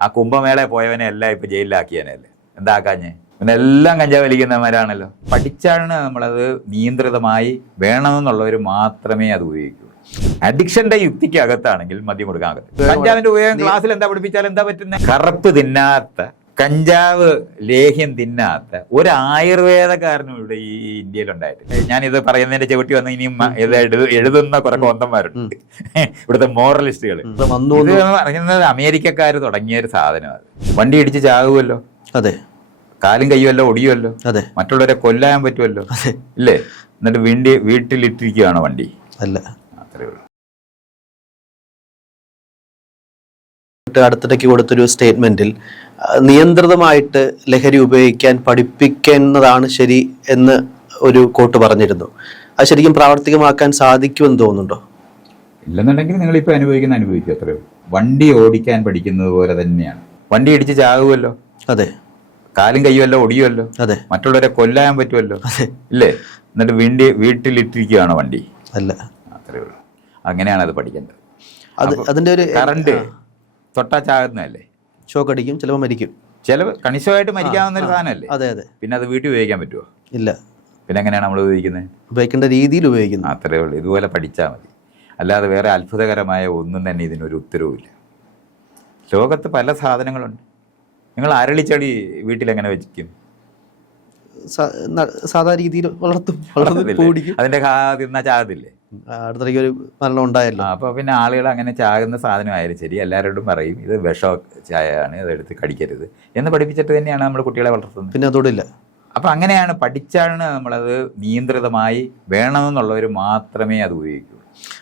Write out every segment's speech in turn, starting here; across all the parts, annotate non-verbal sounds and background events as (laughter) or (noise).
ആ കുംഭമേള പോയവനെ എല്ലാം ഇപ്പൊ ജയിലിലാക്കിയനല്ലേ എന്താക്കാഞ്ഞേ പിന്നെ എല്ലാം കഞ്ചാവ് വലിക്കുന്നവരാണല്ലോ പഠിച്ചാണ് നമ്മളത് നിയന്ത്രിതമായി വേണമെന്നുള്ളവർ മാത്രമേ അത് ഉപയോഗിക്കൂ. അഡിക്ഷന്റെ യുക്തിക്ക് അകത്താണെങ്കിൽ മദ്യം കൊടുക്കാൻ അകത്ത്. കഞ്ചാവിന്റെ ഉപയോഗം ക്ലാസ്സിൽ എന്താ പഠിപ്പിച്ചാൽ എന്താ പറ്റുന്നത് കറുപ്പ് തിന്നാത്ത കഞ്ചാവ് ലേഹ്യം തിന്നാത്ത ഒരു ആയുർവേദക്കാരനും ഇവിടെ ഈ ഇന്ത്യയിൽ ഉണ്ടായിട്ടില്ല ഞാനിത് പറയുന്നതിന്റെ ചവിട്ടി വന്ന് ഇനിയും ഇത് എഴു- എഴുതുന്ന കുറെ കൊന്തന്മാരുണ്ട്. ഇവിടുത്തെ മോറലിസ്റ്റുകൾ ഇത് ഇത് പറയുന്നത് അമേരിക്കക്കാർ തുടങ്ങിയ ഒരു സാധനമാണ് വണ്ടി ഇടിച്ച് ചാകുമല്ലോ അതെ. കാലും കയ്യുമല്ലോ? ഒടിയുമല്ലോ? അതെ. മറ്റുള്ളവരെ കൊല്ലാൻ പറ്റുമല്ലോ? ഇല്ലേ? എന്നിട്ട് വീണ്ടി വീട്ടിലിട്ടിരിക്കുകയാണ് വണ്ടി. അല്ല. അത്രേ ഉള്ളൂ. അടുത്തിടയ്ക്ക് കൊടുത്തൊരു സ്റ്റേറ്റ്മെന്റിൽ നിയന്ത്രിതമായിട്ട് ലഹരി ഉപയോഗിക്കാൻ പഠിപ്പിക്കുന്നതാണ് ശരി എന്ന് ഒരു കോട്ട് പറഞ്ഞിരുന്നു. അത് ശരിക്കും പ്രാവർത്തികമാക്കാൻ സാധിക്കുമെന്ന് തോന്നുന്നുണ്ടോ? ഇല്ലെന്നുണ്ടെങ്കിൽ നിങ്ങൾ ഇപ്പൊ അനുഭവിക്കുന്ന അനുഭവിക്കും. അത്രേ വണ്ടി ഓടിക്കാൻ പഠിക്കുന്നത് പോലെ തന്നെയാണ്. വണ്ടി ഇടിച്ച് ചാകുമല്ലോ അതെ. കാലും കയ്യുമല്ലോ? ഒടിയുമല്ലോ? അതെ. മറ്റുള്ളവരെ കൊല്ലാൻ പറ്റുമല്ലോ? ഇല്ലേ? എന്നിട്ട് വീണ്ടി വീട്ടിലിട്ടിരിക്കുകയാണ് വണ്ടി. അല്ല. അത്രേ ഉള്ളൂ. അങ്ങനെയാണ് അത് പഠിക്കേണ്ടത്. അത് അതിന്റെ ഒരു കറണ്ട് തൊട്ടാ ചാകുന്നതല്ലേ? ഷോക്ക് അടിക്കും ചിലപ്പോൾ മരിക്കും. ചില കണിശമായിട്ട് മരിക്കാവുന്ന ഒരു സാധനമല്ലേ? അതെ അതെ. പിന്നെ അത് വീട്ടിൽ ഉപയോഗിക്കാൻ പറ്റുമോ ഇല്ല. പിന്നെ എങ്ങനെയാണ് നമ്മൾ ഉപയോഗിക്കുന്നത്? ഉപയോഗിക്കേണ്ട രീതിയിൽ ഉപയോഗിക്കുന്നു. അത്രേ ഉള്ളൂ. ഇതുപോലെ പഠിച്ചാൽ മതി. അല്ലാതെ വേറെ അത്ഭുതകരമായ ഒന്നും തന്നെ ഇതിനൊരു ഉത്തരവുമില്ല ലോകത്ത് പല സാധനങ്ങളുണ്ട്. നിങ്ങൾ അരളിച്ചെടി വീട്ടിലെങ്ങനെ വെച്ചിരിക്കും സാധാരണ സാധാ രീതിയിൽ വളർത്തും. അതിന്റെ തിന്നാ ചാകത്തില്ലേ? അടുത്തിടയ്ക്ക് ഒരു മരണം ഉണ്ടായല്ലോ. അപ്പോൾ അപ്പൊ പിന്നെ ആളുകൾ അങ്ങനെ ചാകുന്ന സാധനമായാലും ശരി എല്ലാവരോടും പറയും ഇത് വിഷ ചായയാണ് അതെടുത്ത് കടിക്കരുത് എന്ന് പഠിപ്പിച്ചിട്ട് തന്നെയാണ് നമ്മൾ കുട്ടികളെ വളർത്തുന്നത്. പിന്നെ അതോടില്ല അപ്പൊ അങ്ങനെയാണ് പഠിച്ചാണ് നമ്മളത് നിയന്ത്രിതമായി വേണമെന്നുള്ളവർ മാത്രമേ അത് ഉപയോഗിക്കൂ.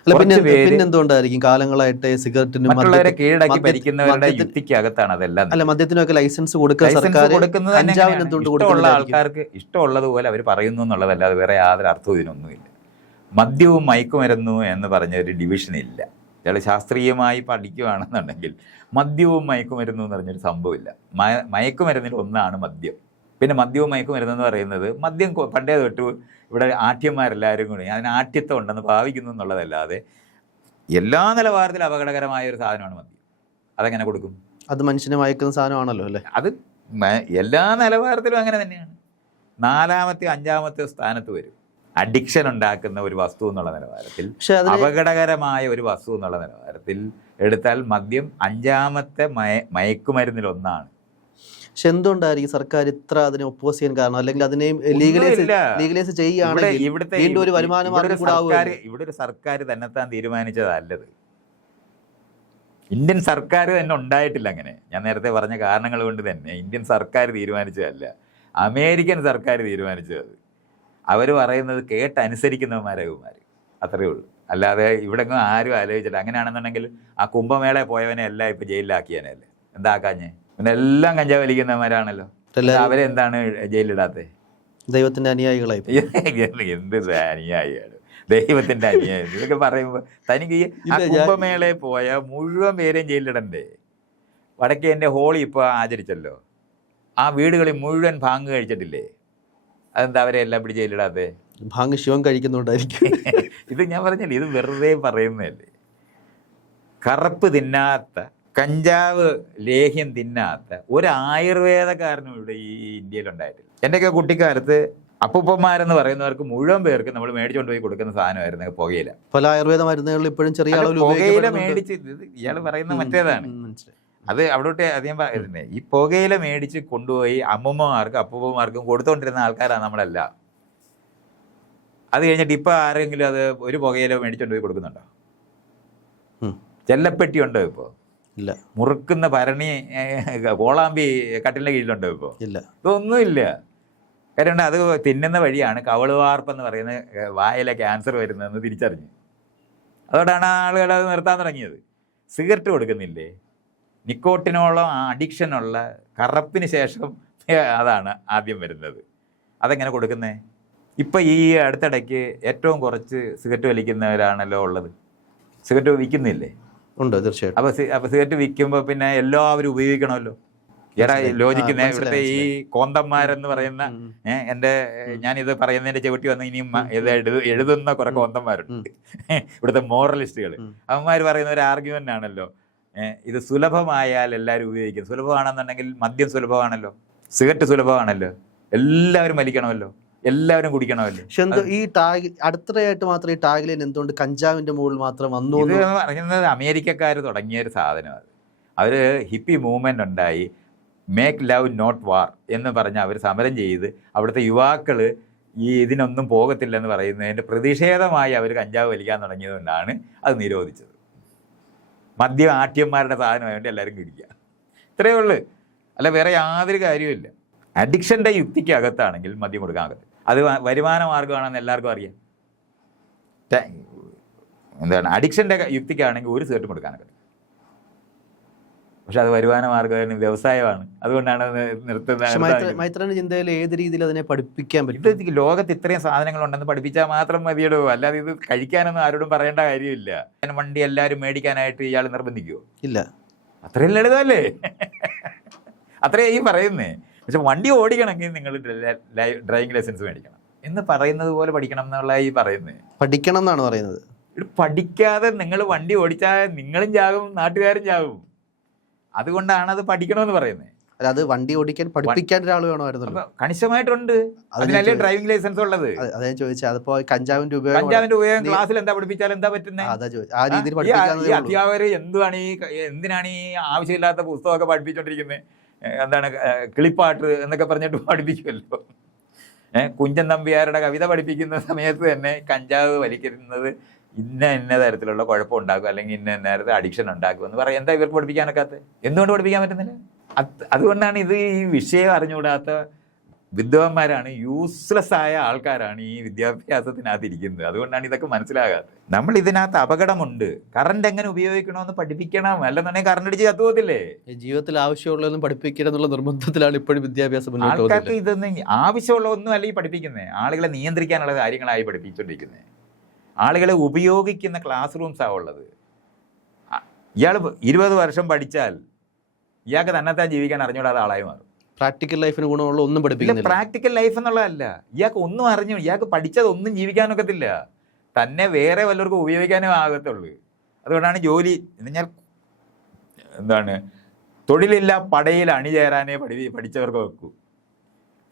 അല്ല പിന്നെ എന്തുകൊണ്ടായിരിക്കും? കാലങ്ങളായിട്ട് സിഗരറ്റിനും മറ്റുള്ളവരെ കീഴടക്കി ഭരിക്കുന്നവരുടെ യുക്തിക്ക് അകത്താണ് അതെല്ലാം അല്ല മദ്യത്തിനൊക്കെ ലൈസൻസ് കൊടുക്കുക സർക്കാർ കൊടുക്കുന്നത് ഇഷ്ടമുള്ള ആൾക്കാർക്ക് ഇഷ്ടമുള്ളതുപോലെ അവർ പറയുന്നു എന്നുള്ളതല്ലാതെ വേറെ യാതൊരു അർത്ഥവും ഇതിനൊന്നുമില്ല. മദ്യവും മയക്കുമരുന്നു എന്ന് പറഞ്ഞ ഒരു ഡിവിഷൻ ഇല്ല. ഇയാൾ ശാസ്ത്രീയമായി പഠിക്കുകയാണെന്നുണ്ടെങ്കിൽ മദ്യവും മയക്കുമരുന്നു എന്ന് പറഞ്ഞൊരു സംഭവമില്ല. മയ- മയക്കുമരുന്നിൽ ഒന്നാണ് മദ്യം. പിന്നെ മദ്യവും മയക്കുമരുന്നു എന്ന് പറയുന്നത് മദ്യം പണ്ടേ തൊട്ട് ഇവിടെ ആഠ്യന്മാരെല്ലാവരും കൂടി അതിന് ആഠ്യത്വം ഉണ്ടെന്ന് ഭാവിക്കുന്നു എന്നുള്ളതല്ലാതെ എല്ലാ നിലവാരത്തിലും അപകടകരമായ ഒരു സാധനമാണ് മദ്യം. അതെങ്ങനെ കൊടുക്കും? അത് മനുഷ്യനെ മയക്കുന്ന സാധനമാണല്ലോ അല്ലേ? അത് എല്ലാ നിലവാരത്തിലും അങ്ങനെ തന്നെയാണ്. നാലാമത്തെ അഞ്ചാമത്തെ സ്ഥാനത്ത് വരും. അഡിക്ഷൻ ഉണ്ടാക്കുന്ന ഒരു വസ്തു എന്നുള്ള നിലവാരത്തിൽ അപകടകരമായ ഒരു വസ്തു എന്നുള്ള നിലവാരത്തിൽ എടുത്താൽ മദ്യം അഞ്ചാമത്തെ മയ മയക്കുമരുന്നിൽ ഒന്നാണ് പക്ഷെ എന്തുകൊണ്ടായിരിക്കും സർക്കാർ ഇത്ര അതിനെ ഒപ്പോസ് ചെയ്യാൻ കാരണം? അല്ലെങ്കിൽ അതിനെയും ലീഗലൈസ് ലീഗലൈസ് ഇവിടെ ചെയ്യുകയാണെങ്കിൽ ഇവിടുത്തെ ഒരു വരുമാന സർക്കാർ തന്നെ ഇവിടെ ഒരു സർക്കാർ തന്നെത്താൻ തീരുമാനിച്ചതല്ലത്. ഇന്ത്യൻ സർക്കാർ തന്നെ ഉണ്ടായിട്ടില്ല അങ്ങനെ. ഞാൻ നേരത്തെ പറഞ്ഞ കാരണങ്ങൾ കൊണ്ട് തന്നെ ഇന്ത്യൻ സർക്കാർ തീരുമാനിച്ചതല്ല. അമേരിക്കൻ സർക്കാർ തീരുമാനിച്ചത്. അവർ പറയുന്നത് കേട്ട് കേട്ടനുസരിക്കുന്നവന്മാരകുമാർ അത്രയേ ഉള്ളൂ. അല്ലാതെ ഇവിടെ ആരും ആലോചിച്ചിട്ട് അങ്ങനെയാണെന്നുണ്ടെങ്കിൽ ആ കുംഭമേള പോയവനെ എല്ലാം ഇപ്പൊ ജയിലിലാക്കിയനല്ലേ എന്താക്കാഞ്ഞ് പിന്നെ എല്ലാം കഞ്ചാവ് വലിക്കുന്നവന്മാരാണല്ലോ. അവരെന്താണ് ജയിലിടാത്തത് ദൈവത്തിന്റെ അനുയായികളായി എന്ത് (laughs) അനുയായിയാണ് ദൈവത്തിന്റെ അനുയായി. ഇതൊക്കെ പറയുമ്പോ തനിക്ക് ആ ഇല്ല, കുംഭമേളയിൽ പോയ മുഴുവൻ പേരെയും ജയിലിടണ്ടേ വടക്കേന്റെ ഹോളി ഇപ്പൊ ആചരിച്ചല്ലോ. ആ വീടുകളിൽ മുഴുവൻ ഭാങ് കഴിച്ചിട്ടില്ലേ? അതെന്താ അവരെ എല്ലാം പിടി ജയിലിടാതെ ഭാഗ്യ ശിവൻ കഴിക്കുന്നുണ്ടായിരിക്കും. (laughs) ഇത് ഞാൻ പറഞ്ഞില്ലേ ഇത് വെറുതെ പറയുന്നതല്ലേ. കറുപ്പ് തിന്നാത്ത കഞ്ചാവ് ലേഹ്യം തിന്നാത്ത ഒരു ആയുർവേദക്കാരനും ഇവിടെ ഈ ഇന്ത്യയിൽ ഉണ്ടായിട്ടില്ല എന്റെയൊക്കെ കുട്ടിക്കാലത്ത് അപ്പൂപ്പന്മാരെന്ന് പറയുന്നവർക്ക് മുഴുവൻ പേർക്ക് നമ്മൾ മേടിച്ചുകൊണ്ട് പോയി കൊടുക്കുന്ന സാധനമായിരുന്നു പുകയില. പല ആയുർവേദ മരുന്നുകളിൽ ഇപ്പോഴും ചെറിയ പുകയില മേടിച്ച് ഇയാൾ പറയുന്ന മറ്റേതാണ്. അത് അവിടോട്ട് അധികം പറയുന്നത് ഈ പുകയില മേടിച്ച് കൊണ്ടുപോയി അമ്മമ്മമാർക്കും അപ്പൂപ്പന്മാർക്കും കൊടുത്തോണ്ടിരുന്ന ആൾക്കാരാണ് നമ്മളല്ല. അത് കഴിഞ്ഞിട്ട് ഇപ്പൊ ആരെങ്കിലും അത് ഒരു പുകയില മേടിച്ചോണ്ട് പോയി കൊടുക്കുന്നുണ്ടോ. ചെല്ലപ്പെട്ടി ഉണ്ടോ ഇപ്പോ? ഇല്ല. മുറുക്കുന്ന ഭരണി കോളാമ്പി കട്ടിലിന്റെ കീഴിലുണ്ടോ ഇപ്പോ? ഇല്ല. ഇതൊന്നുമില്ല കാര്യം അത് തിന്നുന്ന വഴിയാണ് കവളുവാർപ്പ് എന്ന് പറയുന്ന വായിലെ ക്യാൻസർ വരുന്നതെന്ന് തിരിച്ചറിഞ്ഞു. അതോടാണ് ആളുകൾ അത് നിർത്താൻ തുടങ്ങിയത്. സിഗരറ്റ് കൊടുക്കുന്നില്ലേ? നിക്കോട്ടിനോളം അഡിക്ഷനുള്ള കറപ്പിന് ശേഷം അതാണ് ആദ്യം വരുന്നത്. അതെങ്ങനെ കൊടുക്കുന്നേ? ഇപ്പം ഈ അടുത്തിടയ്ക്ക് ഏറ്റവും കുറച്ച് സിഗരറ്റ് വലിക്കുന്നവരാണല്ലോ ഉള്ളത്. സിഗരറ്റ് വിൽക്കുന്നില്ലേ? ഉണ്ട് തീർച്ചയായിട്ടും. അപ്പോൾ സി- അപ്പം സിഗരറ്റ് വിൽക്കുമ്പോൾ പിന്നെ എല്ലാവരും ഉപയോഗിക്കണമല്ലോ. എടാ. ലോജിക്കുന്ന ഇവിടുത്തെ ഈ കോന്തന്മാരെന്ന് പറയുന്ന എന്റെ ഞാനിത് പറയുന്നതിന്റെ ചവിട്ടി വന്ന് ഇനിയും ഇത് എഴുത എഴുതുന്ന കുറെ കോന്തന്മാരുണ്ട്. ഇവിടുത്തെ മോറലിസ്റ്റുകൾ. അവന്മാർ പറയുന്ന ഒരു ആർഗ്യുമെന്റ് ആണല്ലോ ഇത് സുലഭമായാൽ എല്ലാവരും ഉപയോഗിക്കും. സുലഭമാണെന്നുണ്ടെങ്കിൽ മദ്യം സുലഭമാണല്ലോ. സിഗരറ്റ് സുലഭമാണല്ലോ. എല്ലാവരും വലിക്കണമല്ലോ. എല്ലാവരും കുടിക്കണമല്ലോ. പക്ഷെ എന്തോ ഈ ടാഗ് അടുത്തിടെയായിട്ട് മാത്രം ഈ ടാഗ് ലൈൻ എന്തുകൊണ്ട് കഞ്ചാവിന്റെ മുകളിൽ മാത്രം വന്നു ഇത് പറയുന്നത് അമേരിക്കക്കാർ തുടങ്ങിയ ഒരു സാധനമാണ്. അവർ ഹിപ്പി മൂവ്മെന്റ് ഉണ്ടായി. മേക്ക് ലവ് നോട്ട് വാർ എന്ന് പറഞ്ഞ് അവർ സമരം ചെയ്ത് അവിടുത്തെ യുവാക്കൾ ഈ ഇതിനൊന്നും പോകത്തില്ലെന്ന് പറയുന്നതിന്റെ പ്രതിഷേധമായി അവർ കഞ്ചാവ് വലിക്കാൻ തുടങ്ങിയതുകൊണ്ടാണ് അത് നിരോധിച്ചത്. മദ്യം ആട്യന്മാരുടെ വേണ്ടി എല്ലാവരും കുടിക്കുക. ഇത്രയേ ഉള്ളൂ. അല്ല വേറെ യാതൊരു കാര്യമില്ല അഡിക്ഷന്റെ യുക്തിക്കകത്താണെങ്കിൽ മദ്യം കൊടുക്കാൻ അകത്ത് അത് വരുമാന മാർഗമാണെന്ന് എല്ലാവർക്കും അറിയാം. എന്താണ്? അഡിക്ഷന്റെ യുക്തിക്കാണെങ്കിൽ ഒരു സിഗരറ്റും കൊടുക്കാനൊക്കെ പക്ഷെ അത് വരുമാന മാർഗം വ്യവസായമാണ്. അതുകൊണ്ടാണ് അത് നിർത്തുന്നത് മൈത്രന്റെ ചിന്തയിൽ ഏത് രീതിയിൽ അതിനെ പഠിപ്പിക്കാൻ പറ്റും? ഇത് ലോകത്ത് ഇത്രയും സാധനങ്ങൾ ഉണ്ടെന്ന് പഠിപ്പിച്ചാൽ മാത്രം മതിയടോ. അല്ലാതെ ഇത് കഴിക്കാനൊന്നും ആരോടും പറയേണ്ട കാര്യമില്ല. വണ്ടി എല്ലാവരും മേടിക്കാനായിട്ട് ഇയാൾ നിർബന്ധിക്കുമോ ഇല്ല. അത്രയും ലളിതമല്ലേ? അത്രയും ഈ പറയുന്നേ. പക്ഷെ വണ്ടി ഓടിക്കണമെങ്കിൽ നിങ്ങൾ ഡ്രൈവിംഗ് ലൈസൻസ് മേടിക്കണം. എന്ന് പറയുന്നത് പോലെ പഠിക്കണം എന്നുള്ള ഈ പറയുന്നത് പഠിക്കണം എന്നാണ് പറയുന്നത്. പഠിക്കാതെ നിങ്ങൾ വണ്ടി ഓടിച്ചാൽ നിങ്ങളും ചാകും നാട്ടുകാരും ചാകും അതുകൊണ്ടാണ് അത് പഠിക്കണമെന്ന് പറയുന്നത് അല്ല അത് വണ്ടി ഓടിക്കാൻ പഠിപ്പിക്കാൻ ഒരാൾ വേണമായിരുന്നല്ലോ. അപ്പൊ കണിശമായിട്ടുണ്ട്. അതിനല്ലേ ഡ്രൈവിംഗ് ലൈസൻസ് ഉള്ളത്? അത് ചോദിച്ചത്. അതിപ്പോ കഞ്ചാവിന്റെ ഉപയോഗം കഞ്ചാവിന്റെ ഉപയോഗം ക്ലാസ്സിൽ എന്താ പഠിപ്പിച്ചാൽ എന്താ പറ്റുന്നത് ആ രീതിയിൽ ഈ. അധ്യാപകര് എന്തുവാണ് ഈ എന്തിനാണ് ഈ ആവശ്യമില്ലാത്ത പുസ്തകമൊക്കെ പഠിപ്പിച്ചോണ്ടിരിക്കുന്നത് എന്താണ് ക്ലിപ്പാട്ട് കിളിപ്പാട്ട് എന്നൊക്കെ പറഞ്ഞിട്ട് പഠിപ്പിക്കുമല്ലോ ഏഹ് കുഞ്ചൻ നമ്പ്യാരുടെ കവിത പഠിപ്പിക്കുന്ന സമയത്ത് തന്നെ കഞ്ചാവ് വലിക്കുന്നത് ഇന്ന ഇന്ന തരത്തിലുള്ള കുഴപ്പം ഉണ്ടാക്കും അല്ലെങ്കിൽ ഇന്ന നേരത്തെ തരത്തിൽ അഡിക്ഷൻ ഉണ്ടാക്കും എന്ന് പറയാം. എന്താ ഇവർക്ക് പഠിപ്പിക്കാനൊക്കാത്ത? എന്തുകൊണ്ട് പഠിപ്പിക്കാൻ പറ്റുന്നില്ല? അതുകൊണ്ടാണ് ഇത് ഈ വിഷയം അറിഞ്ഞുകൂടാത്ത വിദ്വാന്മാരാണ് യൂസ്ലെസ് ആയ ആൾക്കാരാണ് ഈ വിദ്യാഭ്യാസത്തിനകത്ത് ഇരിക്കുന്നത് അതുകൊണ്ടാണ് ഇതൊക്കെ മനസ്സിലാകാത്തത്. നമ്മൾ ഇതിനകത്ത് അപകടമുണ്ട്. കറണ്ട് എങ്ങനെ ഉപയോഗിക്കണമെന്ന് പഠിപ്പിക്കണം. അല്ലെന്നുണ്ടെങ്കിൽ കറണ്ട് അടിച്ച് ചത്തുപോകത്തില്ലേ? ജീവിതത്തിൽ ആവശ്യമുള്ളതൊന്നും പഠിപ്പിക്കണം എന്നുള്ള നിർബന്ധത്തിലാണ് ഇപ്പോഴും വിദ്യാഭ്യാസം ആൾക്കാർക്ക് ഇതൊന്നും ആവശ്യമുള്ള ഒന്നും അല്ല ഈ പഠിപ്പിക്കുന്നത്. ആളുകളെ നിയന്ത്രിക്കാനുള്ള കാര്യങ്ങളായി പഠിപ്പിച്ചുകൊണ്ടിരിക്കുന്നത് ആളുകളെ ഉപയോഗിക്കുന്ന ക്ലാസ് റൂംസാണ് ഉള്ളത്. ഇയാൾ ഇരുപത് വർഷം പഠിച്ചാൽ ഇയാൾക്ക് തന്നെത്താൻ ജീവിക്കാൻ അറിഞ്ഞൂടാത്ത ആളായി മാറും. പ്രാക്ടിക്കൽ ലൈഫിന് ഗുണമുള്ള ഒന്നും പഠിപ്പിക്കില്ല പ്രാക്ടിക്കൽ ലൈഫ് എന്നുള്ളതല്ല. ഇയാൾക്ക് ഒന്നും അറിഞ്ഞു ഇയാൾക്ക് പഠിച്ചതൊന്നും ജീവിക്കാനൊക്കത്തില്ല തന്നെ വേറെ വല്ലവർക്കും ഉപയോഗിക്കാനേ ആകത്തുള്ളൂ. അതുകൊണ്ടാണ് ജോലി എന്ന് ഞാൻ എന്താണ് തൊഴിലില്ല പടയിൽ അണിചേരാനേ പഠി പഠിച്ചവർക്ക് വെക്കൂ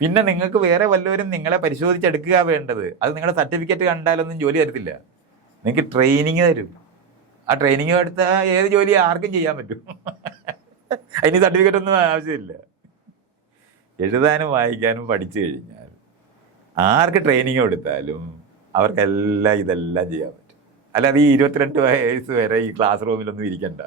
പിന്നെ നിങ്ങൾക്ക് വേറെ വല്ലവരും നിങ്ങളെ പരിശോധിച്ചെടുക്കുക വേണ്ടത്. അത് നിങ്ങളുടെ സർട്ടിഫിക്കറ്റ് കണ്ടാലൊന്നും ജോലി തരത്തില്ല. നിങ്ങൾക്ക് ട്രെയിനിങ് തരും. ആ ട്രെയിനിങ് എടുത്ത ഏത് ജോലി ആർക്കും ചെയ്യാൻ പറ്റും. അതിന് സർട്ടിഫിക്കറ്റ് ഒന്നും ആവശ്യമില്ല. എഴുതാനും വായിക്കാനും പഠിച്ചു കഴിഞ്ഞാൽ ആർക്ക് ട്രെയിനിങ് കൊടുത്താലും അവർക്കെല്ലാം ഇതെല്ലാം ചെയ്യാൻ പറ്റും. അല്ലാതെ ഈ ഇരുപത്തിരണ്ട് വയസ്സ് വരെ ഈ ക്ലാസ് റൂമിലൊന്നും ഇരിക്കണ്ട.